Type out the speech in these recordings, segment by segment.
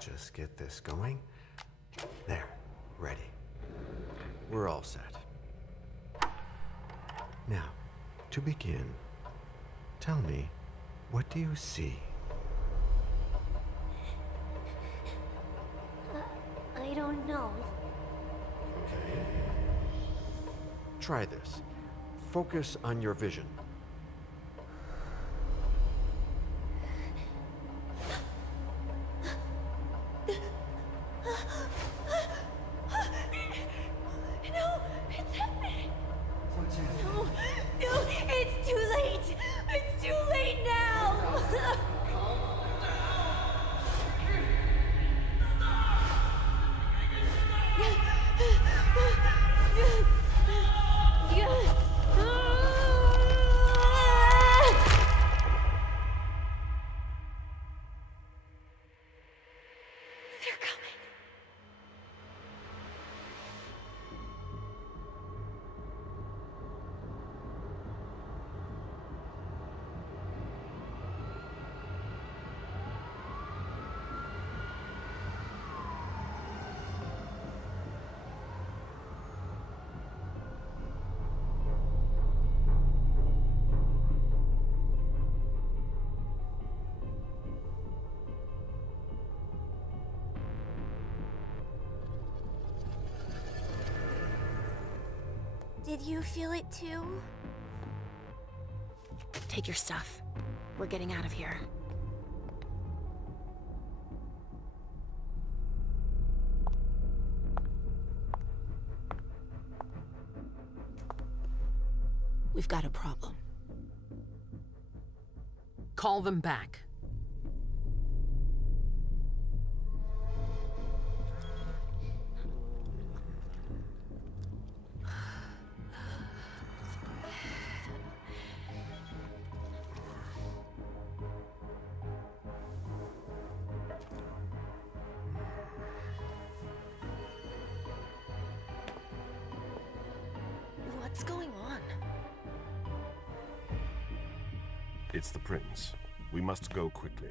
just get this going. There, ready. We're all set. Now, to begin, tell me, what do you see? I don't know. Okay. Try this. Focus on your vision. No, it's happening. What's happening? No, it's too late. It's too late now. They're coming. Did you feel it too? Take your stuff. We're getting out of here. We've got a problem. Call them back. What's going on? It's the prince. We must go quickly.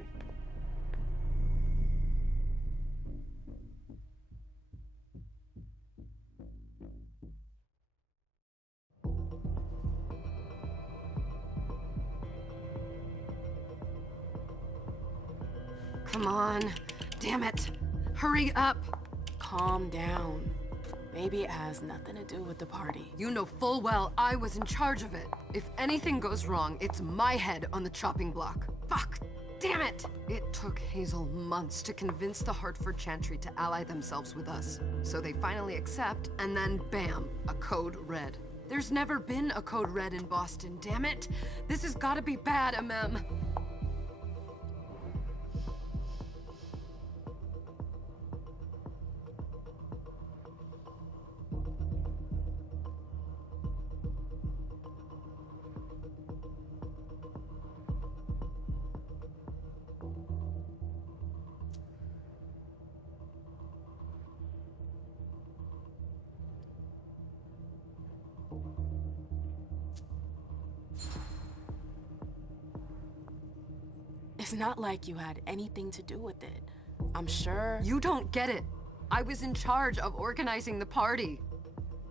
Come on. Damn it. Hurry up. Calm down. Maybe it has nothing to do with the party. You know full well I was in charge of it. If anything goes wrong, it's my head on the chopping block. Fuck! Damn it! It took Hazel months to convince the Hartford Chantry to ally themselves with us. So they finally accept, and then bam, a code red. There's never been a code red in Boston, damn it! This has gotta be bad, MM. It's not like you had anything to do with it. I'm sure. You don't get it. I was in charge of organizing the party.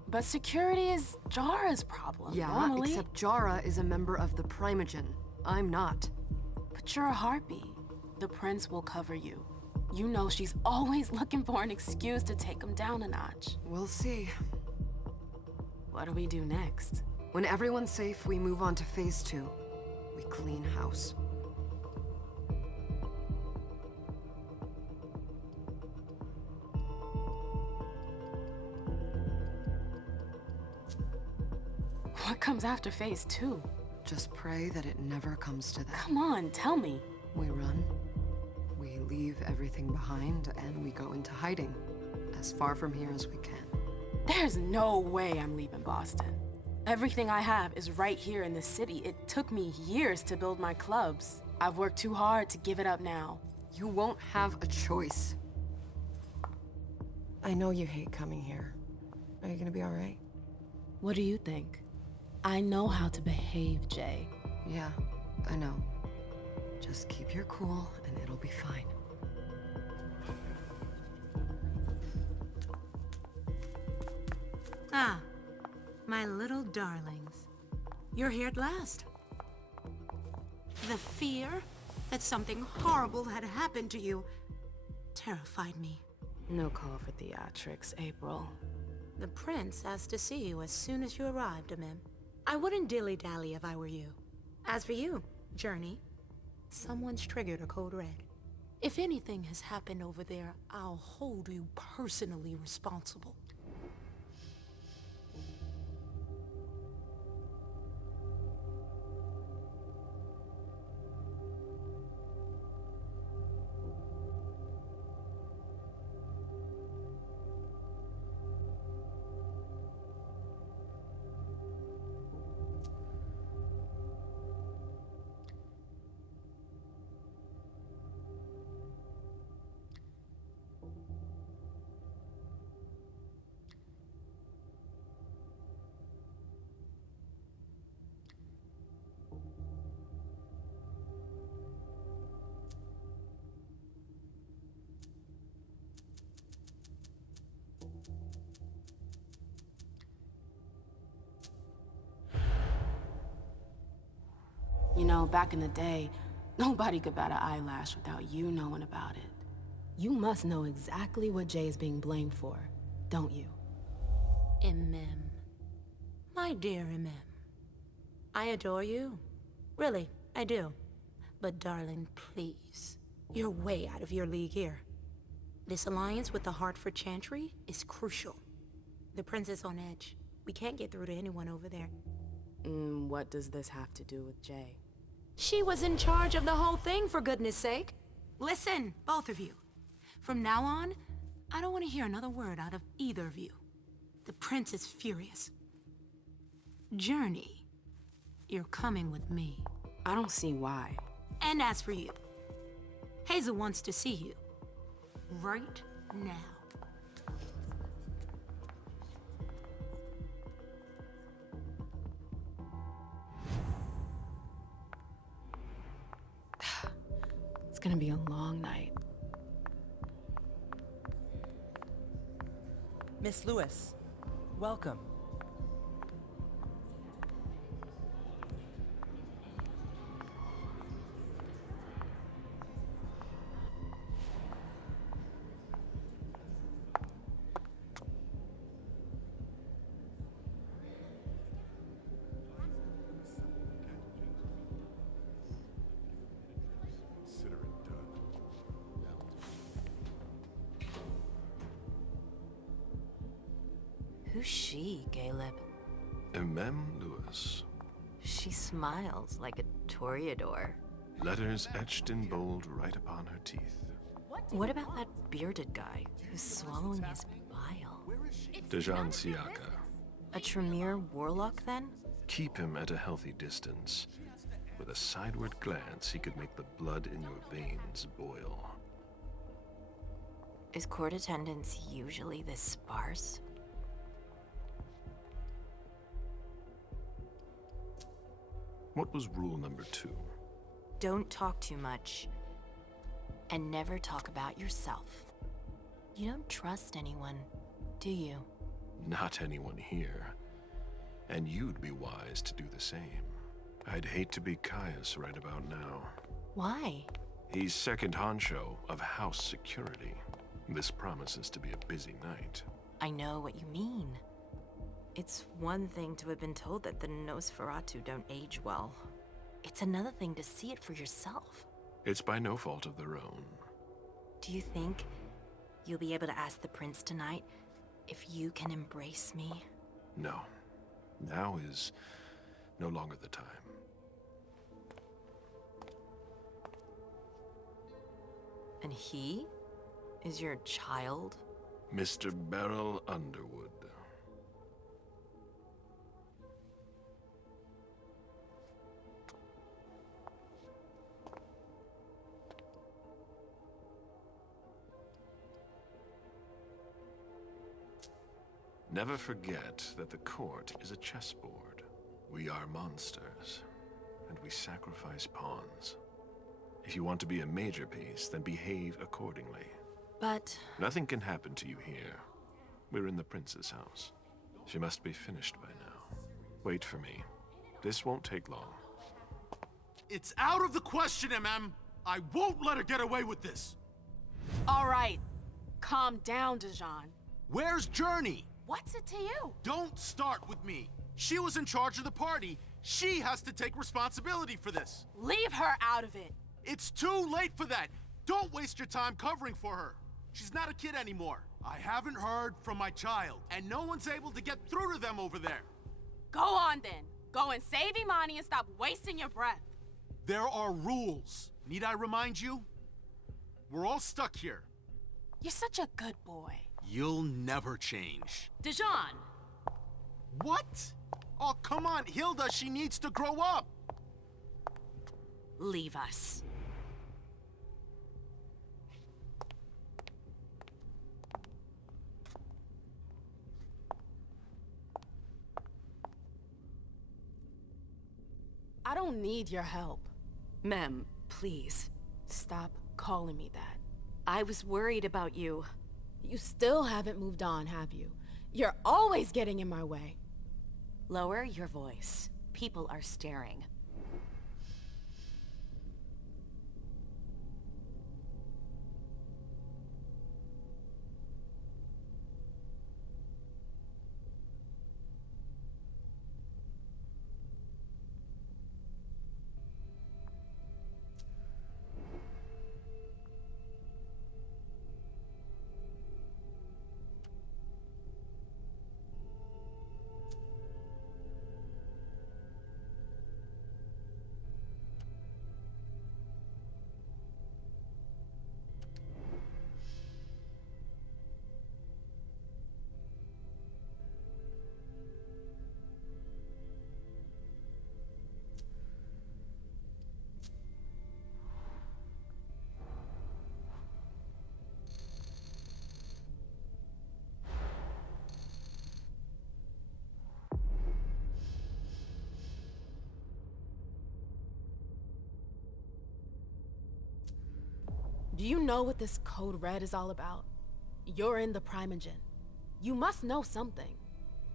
But security is Jara's problem, Yeah, normally. except Jara is a member of the Primogen. I'm not. But you're a harpy. The prince will cover you. You know she's always looking for an excuse to take him down a notch. We'll see. What do we do next? When everyone's safe, we move on to phase 2. We clean house. What comes after phase 2? Just pray that it never comes to that. Come on, tell me. We run. We leave everything behind, and we go into hiding. As far from here as we can. There's no way I'm leaving Boston. Everything I have is right here in the city. It took me years to build my clubs. I've worked too hard to give it up now. You won't have a choice. I know you hate coming here. Are you gonna be all right? What do you think? I know how to behave, Jay. Yeah, I know. Just keep your cool, and it'll be fine. Ah, my little darlings. You're here at last. The fear that something horrible had happened to you terrified me. No call for theatrics, April. The prince asked to see you as soon as you arrived, Amim. I wouldn't dilly-dally if I were you. As for you, Journey, someone's triggered a code red. If anything has happened over there, I'll hold you personally responsible. You know, back in the day, nobody could bat an eyelash without you knowing about it. You must know exactly what Jay is being blamed for, don't you? Imem. My dear Imem. I adore you. Really, I do. But darling, please. You're way out of your league here. This alliance with the Hartford Chantry is crucial. The prince is on edge. We can't get through to anyone over there. What does this have to do with Jay? She was in charge of the whole thing, for goodness sake. Listen, both of you. From now on, I don't want to hear another word out of either of you. The prince is furious. Journey, you're coming with me. I don't see why. And as for you, Hazel wants to see you. Right now. It's gonna be a long night. Miss Lewis, welcome. Consider it done. Who's she, Caleb? Mem Lewis. She smiles like a toreador. Letters etched in bold right upon her teeth. What about that bearded guy who's swallowing his bile? Dejan Siaka. A Tremere warlock, then? Keep him at a healthy distance. With a sideward glance, he could make the blood in your veins boil. Is court attendance usually this sparse? What was rule number 2? Don't talk too much. And never talk about yourself. You don't trust anyone, do you? Not anyone here. And you'd be wise to do the same. I'd hate to be Caius right about now. Why? He's second honcho of house security. This promises to be a busy night. I know what you mean. It's one thing to have been told that the Nosferatu don't age well. It's another thing to see it for yourself. It's by no fault of their own. Do you think you'll be able to ask the prince tonight if you can embrace me? No. Now is no longer the time. And he is your child? Mr. Beryl Underwood. Never forget that the court is a chessboard. We are monsters, and we sacrifice pawns. If you want to be a major piece, then behave accordingly. But Nothing can happen to you here. We're in the prince's house. She must be finished by now. Wait for me. This won't take long. It's out of the question, MM! I won't let her get away with this! All right. Calm down, Dijon. Where's Journey? What's it to you? Don't start with me. She was in charge of the party. She has to take responsibility for this. Leave her out of it. It's too late for that. Don't waste your time covering for her. She's not a kid anymore. I haven't heard from my child, and no one's able to get through to them over there. Go on then. Go and save Imani and stop wasting your breath. There are rules. Need I remind you? We're all stuck here. You're such a good boy. You'll never change. Dijon! What? Oh, come on, Hilda, she needs to grow up. Leave us. I don't need your help. Mem, please. Stop calling me that. I was worried about you. You still haven't moved on, have you? You're always getting in my way. Lower your voice. People are staring. Do you know what this Code Red is all about? You're in the Primogen. You must know something.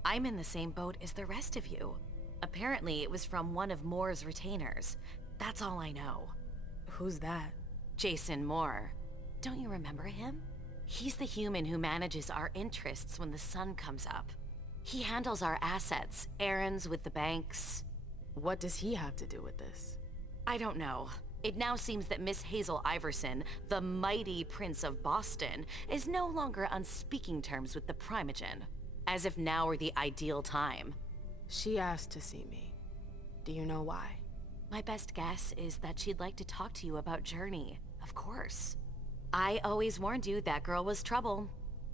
I'm in the same boat as the rest of you. Apparently, it was from one of Moore's retainers. That's all I know. Who's that? Jason Moore. Don't you remember him? He's the human who manages our interests when the sun comes up. He handles our assets, errands with the banks. What does he have to do with this? I don't know. It now seems that Miss Hazel Iverson, the mighty Prince of Boston, is no longer on speaking terms with the Primogen. As if now were the ideal time. She asked to see me. Do you know why? My best guess is that she'd like to talk to you about Journey, of course. I always warned you that girl was trouble.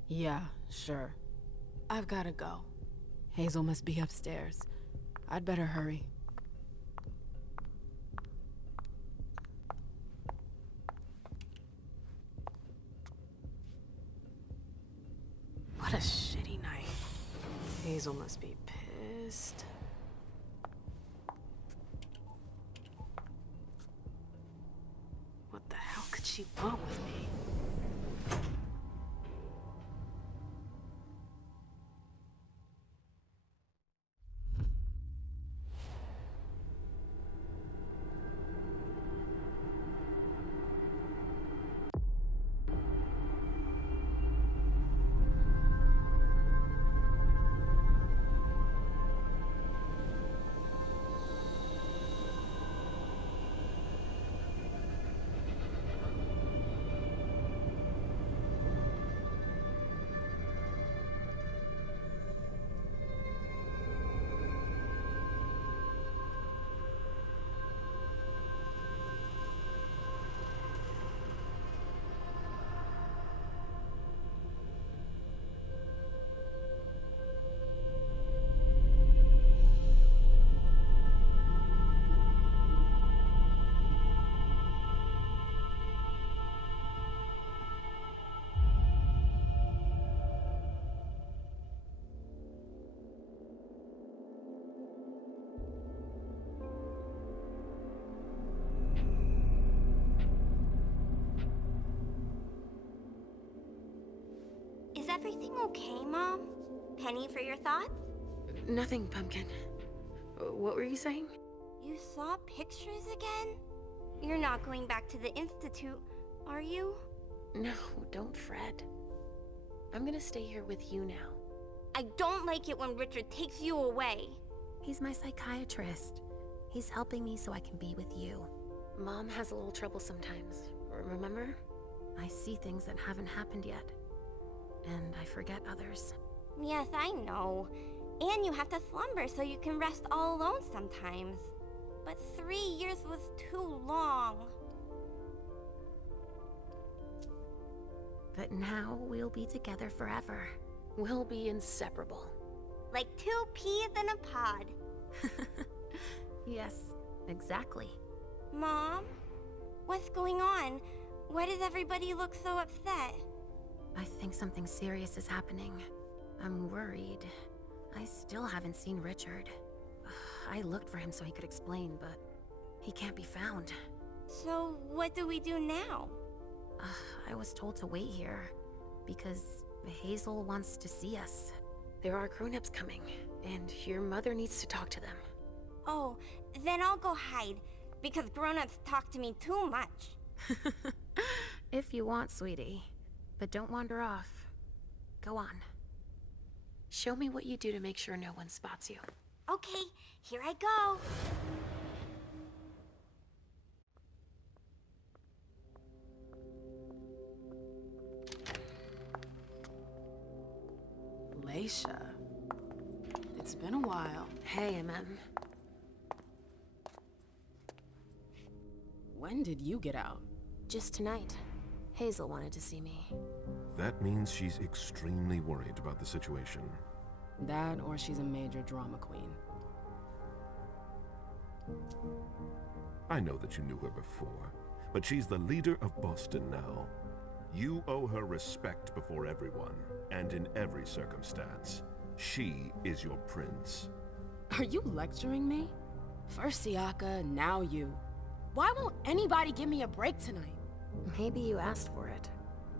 Yeah, sure. I've gotta go. Hazel must be upstairs. I'd better hurry. What a shitty night. Hazel must be pissed. What the hell could she want with me? Is everything okay, Mom? Penny for your thoughts? Nothing, Pumpkin. What were you saying? You saw pictures again? You're not going back to the Institute, are you? No, don't fret. I'm gonna stay here with you now. I don't like it when Richard takes you away. He's my psychiatrist. He's helping me so I can be with you. Mom has a little trouble sometimes, remember? I see things that haven't happened yet. And I forget others. Yes, I know. And you have to slumber so you can rest all alone sometimes. But 3 years was too long. But now we'll be together forever. We'll be inseparable. Like 2 peas in a pod. Yes, exactly. Mom? What's going on? Why does everybody look so upset? I think something serious is happening. I'm worried. I still haven't seen Richard. I looked for him so he could explain, but he can't be found. So what do we do now? I was told to wait here because Hazel wants to see us. There are grown-ups coming, and your mother needs to talk to them. Oh, then I'll go hide, because grown-ups talk to me too much. If you want, sweetie. But don't wander off. Go on. Show me what you do to make sure no one spots you. Okay, here I go. Leisha. It's been a while. Hey, MM. When did you get out? Just tonight. Hazel wanted to see me. That means she's extremely worried about the situation. That, or she's a major drama queen. I know that you knew her before, but she's the leader of Boston now. You owe her respect before everyone, and in every circumstance. She is your prince. Are you lecturing me? First Siaka, now you. Why won't anybody give me a break tonight? Maybe you asked for it.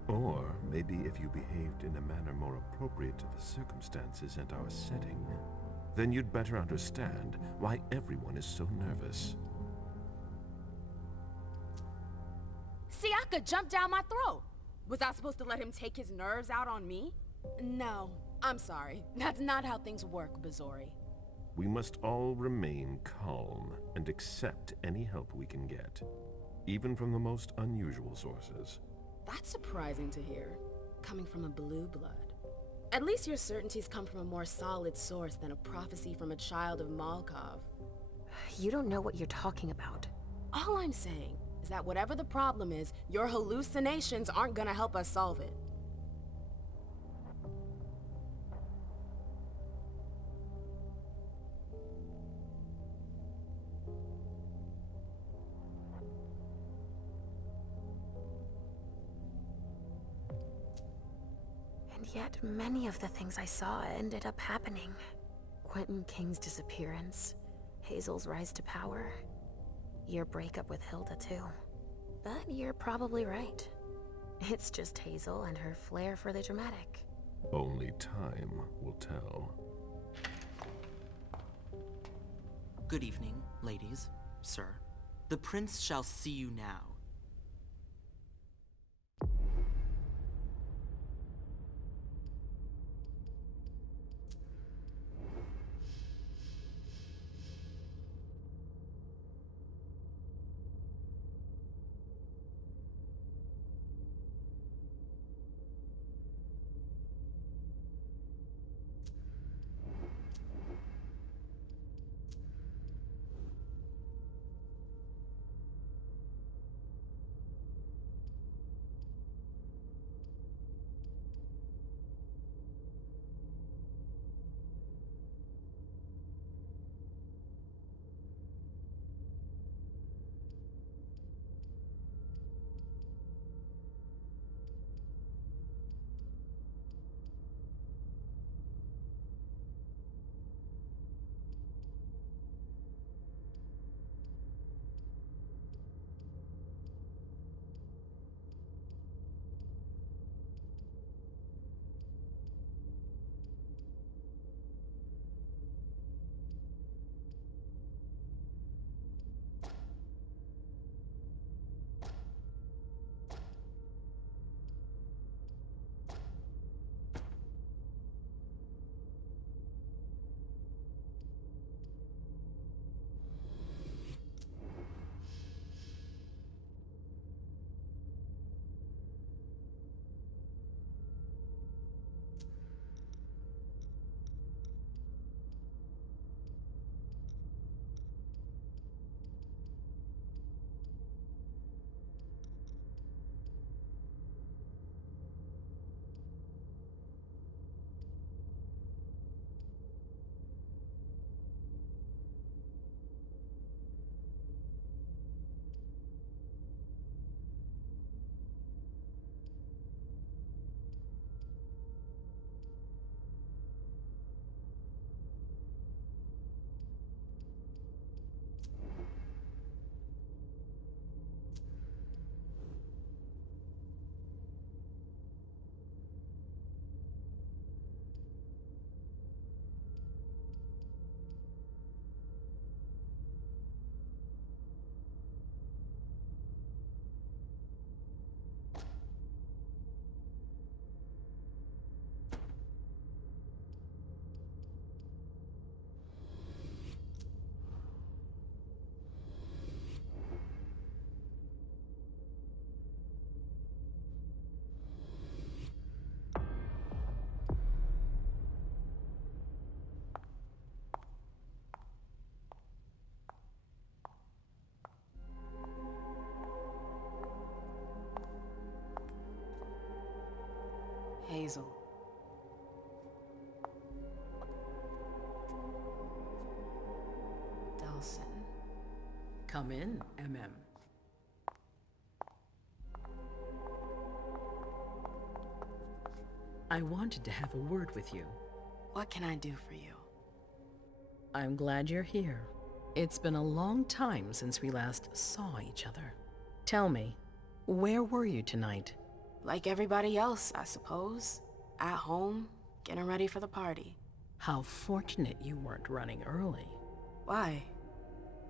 Or maybe if you behaved in a manner more appropriate to the circumstances and our setting, then you'd better understand why everyone is so nervous. Siaka jumped down my throat. Was I supposed to let him take his nerves out on me? No, I'm sorry. That's not how things work, Bazori. We must all remain calm and accept any help we can get, even from the most unusual sources. That's surprising to hear, coming from a blue blood. At least your certainties come from a more solid source than a prophecy from a child of Malkov. You don't know what you're talking about. All I'm saying is that whatever the problem is, your hallucinations aren't gonna help us solve it. And yet, many of the things I saw ended up happening. Quentin King's disappearance, Hazel's rise to power, your breakup with Hilda, too. But you're probably right. It's just Hazel and her flair for the dramatic. Only time will tell. Good evening, ladies, sir. The prince shall see you now. Hazel. Delsin. Come in, MM. I wanted to have a word with you. What can I do for you? I'm glad you're here. It's been a long time since we last saw each other. Tell me, where were you tonight? Like everybody else, I suppose. At home, getting ready for the party. How fortunate you weren't running early. Why?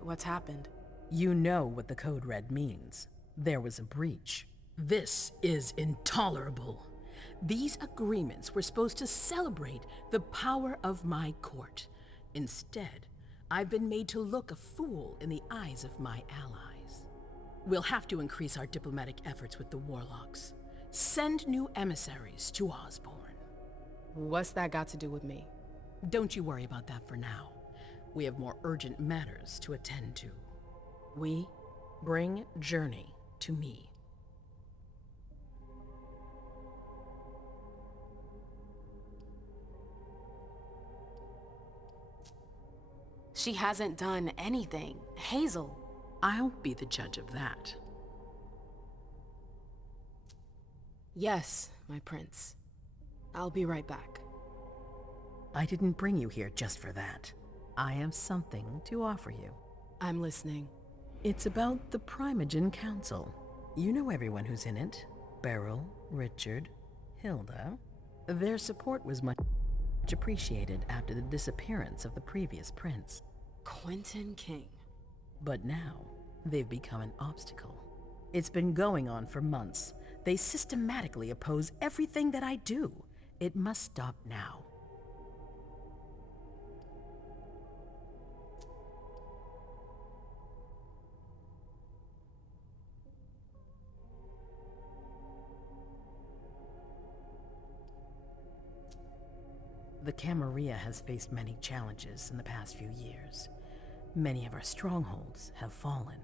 What's happened? You know what the Code Red means. There was a breach. This is intolerable. These agreements were supposed to celebrate the power of my court. Instead, I've been made to look a fool in the eyes of my allies. We'll have to increase our diplomatic efforts with the Warlocks. Send new emissaries to Osborne. What's that got to do with me? Don't you worry about that for now. We have more urgent matters to attend to. We? Bring Journey to me. She hasn't done anything. Hazel. I'll be the judge of that. Yes, my prince. I'll be right back. I didn't bring you here just for that. I have something to offer you. I'm listening. It's about the Primogen Council. You know everyone who's in it. Beryl, Richard, Hilda. Their support was much appreciated after the disappearance of the previous prince. Quentin King. But now, they've become an obstacle. It's been going on for months. They systematically oppose everything that I do. It must stop now. The Camarilla has faced many challenges in the past few years. Many of our strongholds have fallen.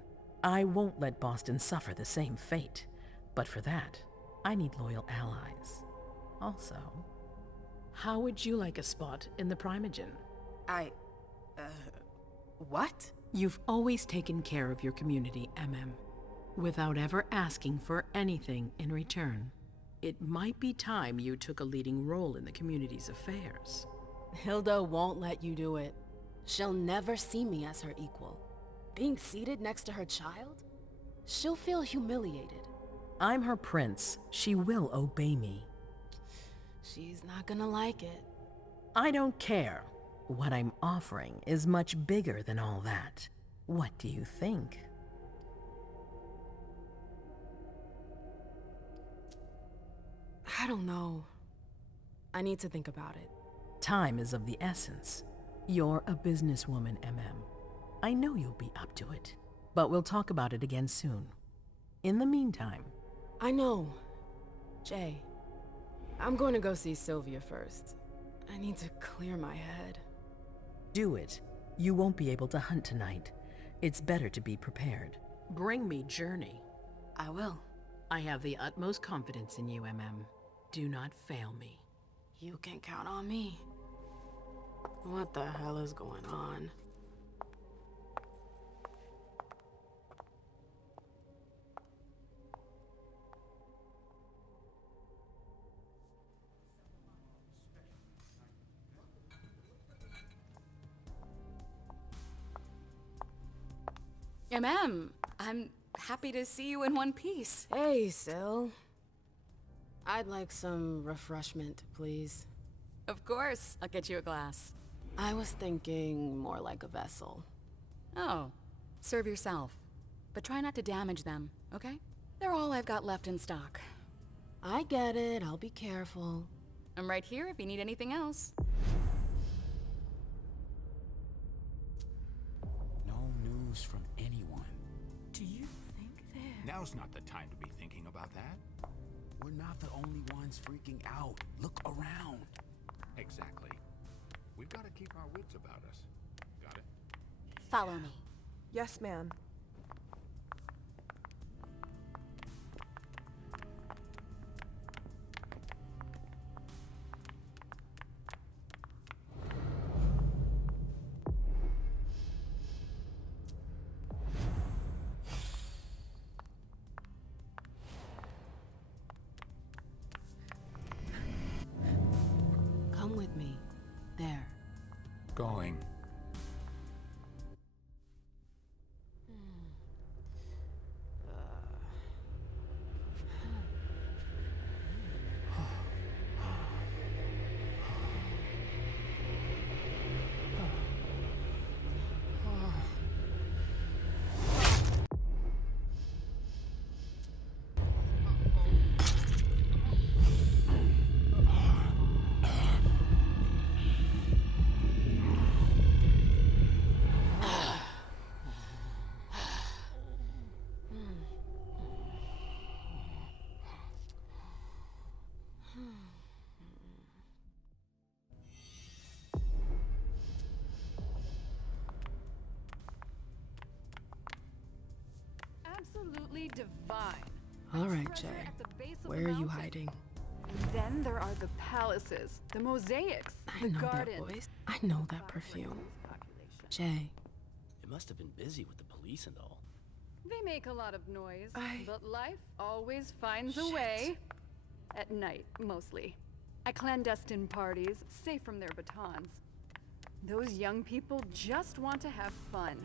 I won't let Boston suffer the same fate, but for that, I need loyal allies. Also, how would you like a spot in the Primogen? What? You've always taken care of your community, MM, without ever asking for anything in return. It might be time you took a leading role in the community's affairs. Hilda won't let you do it. She'll never see me as her equal. Being seated next to her child? She'll feel humiliated. I'm her prince. She will obey me. She's not gonna like it. I don't care. What I'm offering is much bigger than all that. What do you think? I don't know. I need to think about it. Time is of the essence. You're a businesswoman, MM. I know you'll be up to it. But we'll talk about it again soon. In the meantime... I know. Jay, I'm going to go see Sylvia first. I need to clear my head. Do it. You won't be able to hunt tonight. It's better to be prepared. Bring me Journey. I will. I have the utmost confidence in you, MM. Do not fail me. You can count on me. What the hell is going on? I'm happy to see you in one piece. Hey, Syl. I'd like some refreshment, please. Of course, I'll get you a glass. I was thinking more like a vessel. Oh, serve yourself. But try not to damage them, okay? They're all I've got left in stock. I get it, I'll be careful. I'm right here if you need anything else. No news from anyone. Do you think they're... Now's not the time to be thinking about that. We're not the only ones freaking out. Look around. Exactly. We've got to keep our wits about us. Got it? Follow me. Yes, ma'am. going. Absolutely divine. All right, Treasure Jay. at the base of Where the are you mountain. hiding? And then there are the palaces, the mosaics, I the know gardens. that voice. I know that perfume. Jay. It must have been busy with the police and all. They make a lot of noise, but life always finds a way. At night, mostly. At clandestine parties, safe from their batons. Those young people just want to have fun.